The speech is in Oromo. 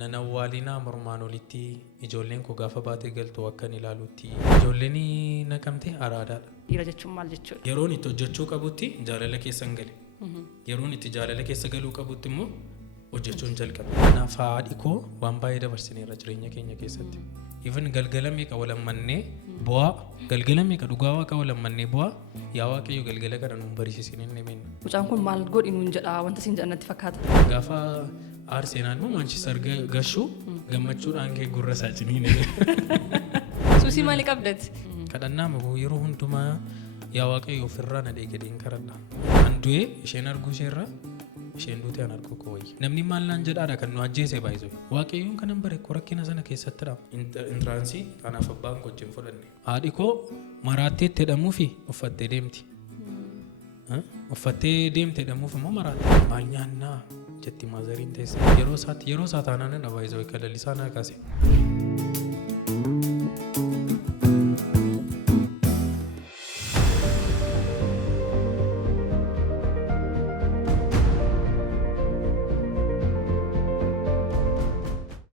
nanawwaalina mormaanolitti ijoolleen ko gaafa baatee galtu akkan ilaalutti ijoolleen naqamte araadaadha. Dhiira jechuun maal jechuudha? Yeroon itti hojjechuu qabutti jaalala keessa hin gale. Yeroon itti jaalala keessa galuu qabutti immoo hojjechuun jalqaba. Kanaaf haadhi koo waan baay'ee dabarsineerra jireenya keenya keessatti. Even galgala meeqa walammannee bu'aa galgala meeqa dhugaa waaqa walammannee bu'aa yaa waaqayyo galgala kana nuun barisiisin inni beekna. Mucaan kun maal godhi nuun jedha wanta siin jedhan natti fakkaata. Gaafa Arsenal moo Manchester gashuu gammachuudhaan kee gurra isaa ciniine. Suusii maali qabdati? Kadhannaa moo yeroo hundumaa yaa waaqayyo ofirraa na deeggadeen karadha. Andu'ee isheen arguu isheerra isheen duutee an arguu koo wayya. Namni maal naan jedhaadha kan nu ajjeese baay'isuu. Waaqayyoon kanan bare rakkina sana keessatti dha. Intiraansii kanaaf abbaan koo wajjin fudhanne. Haadhi koo maraattee itti hidhamuufi uffattee deemti. Uffattee deemte hidhamuuf immoo maraattee maal nyaannaa jetti maazariin teesse. Yeroo isaa taanaan dha baay'isuu kalalisaa naa kaase.